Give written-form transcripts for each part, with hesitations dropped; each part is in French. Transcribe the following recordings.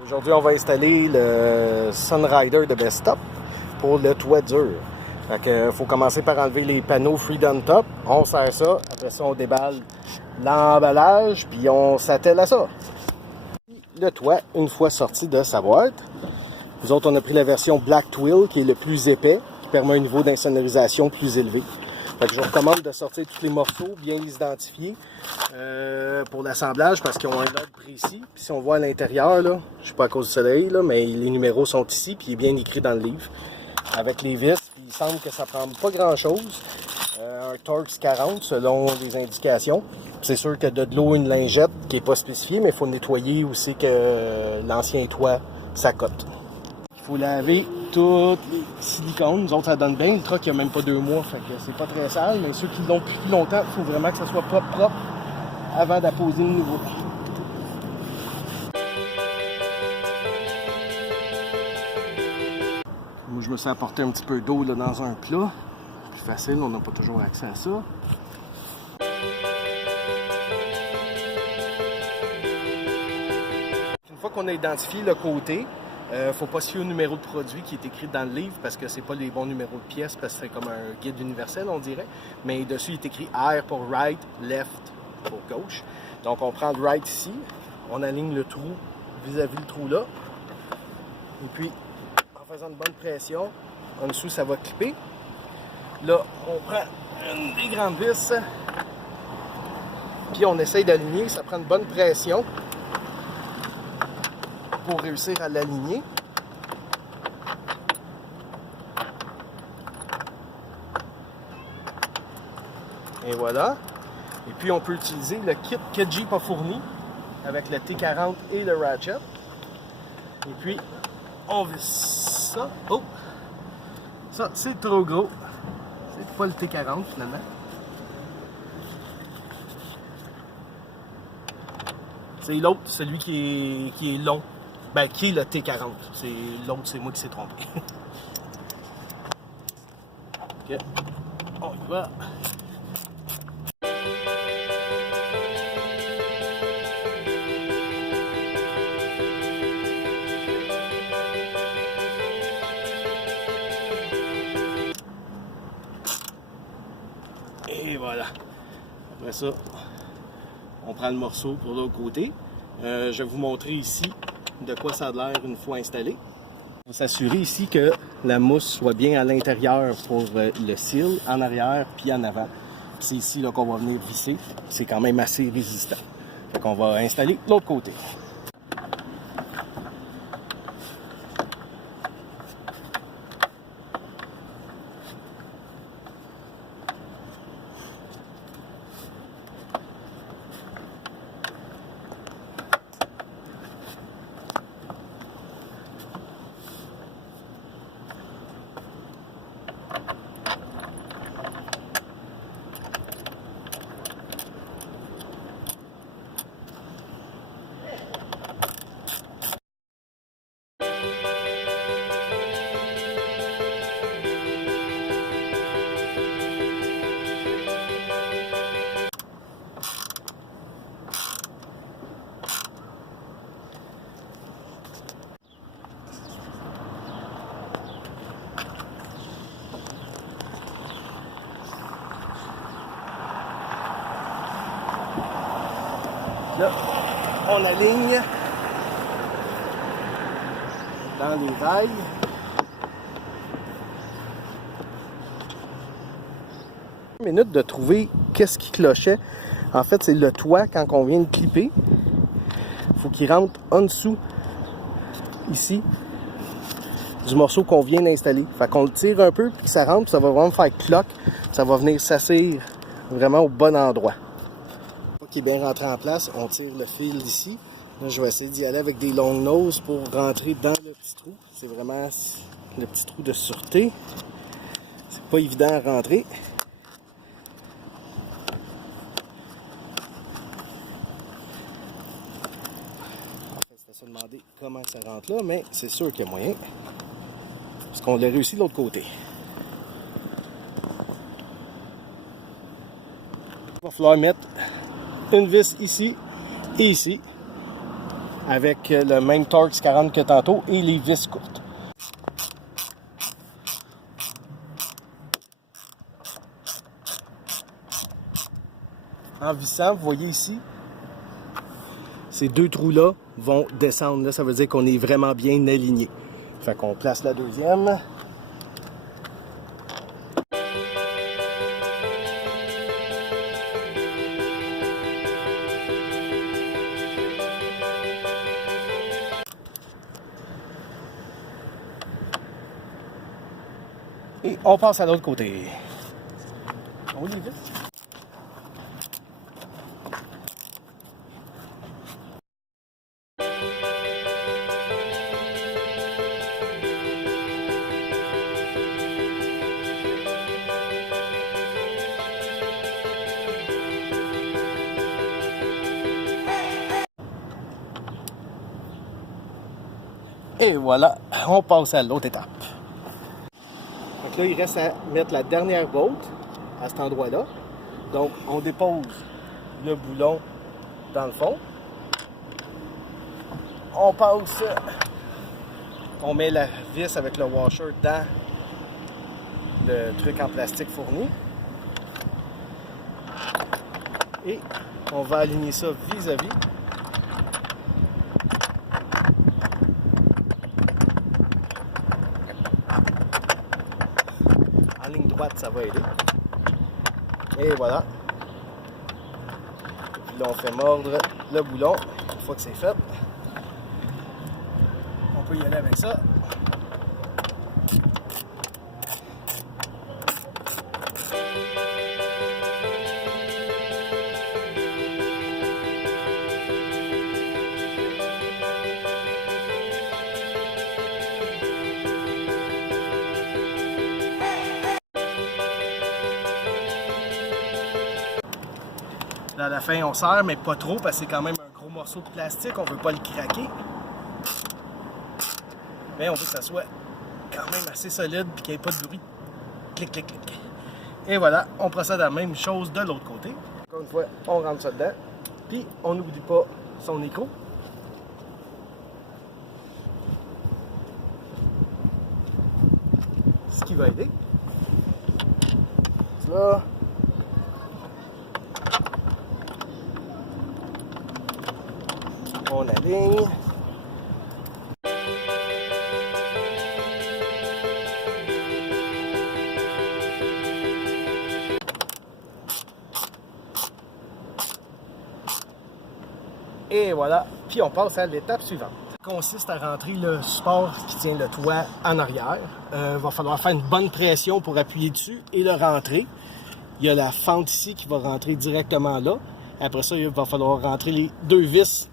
Aujourd'hui, on va installer le Sunrider de Bestop pour le toit dur. Il faut commencer par enlever les panneaux Freedom Top. On serre ça. Après ça, on déballe l'emballage, puis on s'attelle à ça. Le toit, une fois sorti de sa boîte, nous autres, on a pris la version Black Twill, qui est le plus épais, qui permet un niveau d'insonorisation plus élevé. Je vous recommande de sortir tous les morceaux, bien les identifier pour l'assemblage parce qu'ils ont un ordre précis. Puis si on voit à l'intérieur, là, je ne sais pas à cause du soleil, là, mais les numéros sont ici, puis il est bien écrit dans le livre. Avec les vis, puis il semble que ça ne prend pas grand-chose. Un Torx 40 selon les indications. C'est sûr que de l'eau, une lingette qui n'est pas spécifiée, mais il faut nettoyer aussi que l'ancien toit s'accote. Il faut laver toutes les silicones. Nous autres, ça donne bien. Le truck, il n'y a même pas 2 mois, fait que c'est pas très sale. Mais ceux qui l'ont plus longtemps, il faut vraiment que ça soit propre avant d'apposer le nouveau. Moi, je me suis apporté un petit peu d'eau dans un plat. Plus facile, on n'a pas toujours accès à ça. Une fois qu'on a identifié le côté, il ne faut pas se fier au numéro de produit qui est écrit dans le livre parce que c'est pas les bons numéros de pièces parce que c'est comme un guide universel, on dirait. Mais dessus, il est écrit R pour right, left pour gauche. Donc, on prend le right ici, on aligne le trou vis-à-vis le trou là. Et puis, en faisant une bonne pression, en dessous, ça va clipper. Là, on prend une des grandes vis, puis on essaye d'aligner. Ça prend une bonne pression pour réussir à l'aligner. Et voilà. Et puis on peut utiliser le kit que Jeep a fourni avec le T40 et le ratchet. Et puis on visse ça. Oh! Ça, c'est trop gros. C'est pas le T40 finalement. C'est l'autre, celui qui est long. Ben, qui est le T40. C'est l'autre, c'est moi qui s'est trompé. Ok. On y va. Et voilà. Après ça, on prend le morceau pour l'autre côté. Je vais vous montrer ici de quoi ça a l'air une fois installé. On va s'assurer ici que la mousse soit bien à l'intérieur pour le seal, en arrière puis en avant. C'est ici qu'on va venir visser. C'est quand même assez résistant. Donc on va installer l'autre côté. Là, on aligne dans les rails. Une minute de trouver qu'est-ce qui clochait. En fait, c'est le toit quand on vient de clipper. Il faut qu'il rentre en dessous, ici, du morceau qu'on vient d'installer. Fait qu'on le tire un peu, puis que ça rentre, puis ça va vraiment faire cloc. Ça va venir s'assire vraiment au bon endroit. Qui est bien rentré en place, on tire le fil d'ici. Là, je vais essayer d'y aller avec des long noses pour rentrer dans le petit trou. C'est vraiment le petit trou de sûreté. C'est pas évident à rentrer. En fait, c'est à se demander comment ça rentre là, mais c'est sûr qu'il y a moyen. Parce qu'on l'a réussi de l'autre côté. Il va falloir mettre une vis ici et ici. avec le même Torx 40 que tantôt et les vis courtes. En vissant, vous voyez ici, ces deux trous-là vont descendre. Là, ça veut dire qu'on est vraiment bien aligné. Fait qu'on place la deuxième. Et on passe à l'autre côté. On y vite. Et voilà, on passe à l'autre étape. Donc là, il reste à mettre la dernière bolt à cet endroit-là. Donc, on dépose le boulon dans le fond. On passe, on met la vis avec le washer dans le truc en plastique fourni. Et on va aligner ça vis-à-vis. En ligne droite, ça va aider. Et voilà. Puis là, on fait mordre le boulon. Une fois que c'est fait, on peut y aller avec ça. Là, à la fin, on serre, mais pas trop, parce que c'est quand même un gros morceau de plastique. On veut pas le craquer. Mais on veut que ça soit quand même assez solide et qu'il n'y ait pas de bruit. Clic, clic, clic. Et voilà, on procède à la même chose de l'autre côté. Encore une fois, on rentre ça dedans. Puis, on n'oublie pas son écrou. Ce qui va aider. Là. On aligne. Et voilà, puis on passe à l'étape suivante. Ça consiste à rentrer le support qui tient le toit en arrière. Il va falloir faire une bonne pression pour appuyer dessus et le rentrer. Il y a la fente ici qui va rentrer directement là. Après ça, il va falloir rentrer les deux vis.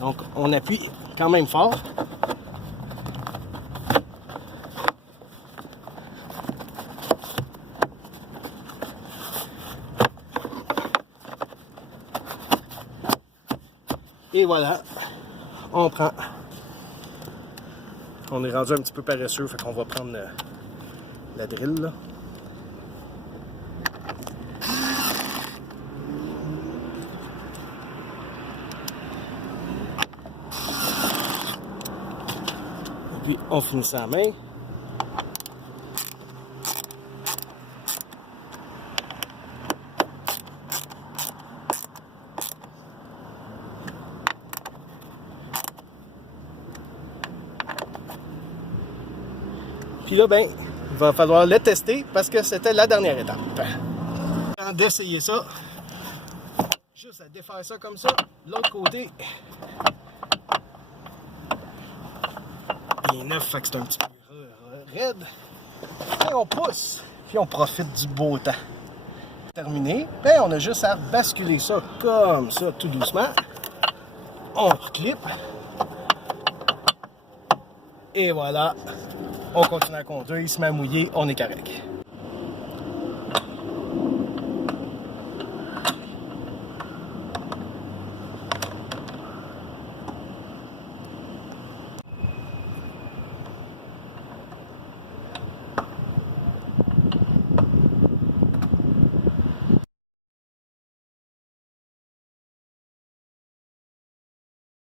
Donc, on appuie quand même fort. Et voilà, on prend. On est rendu un petit peu paresseux, fait qu'on va prendre la drill là. Et puis on finit ça à la main. Puis là, ben, il va falloir le tester parce que c'était la dernière étape. Avant d'essayer ça, juste à défaire ça comme ça, l'autre côté, il est neuf, fait que c'est un petit peu raide. Et on pousse, puis on profite du beau temps. Terminé, ben, on a juste à basculer ça comme ça, tout doucement. On reclippe. Et voilà, on continue à conduire, il se met à mouiller, on est correct.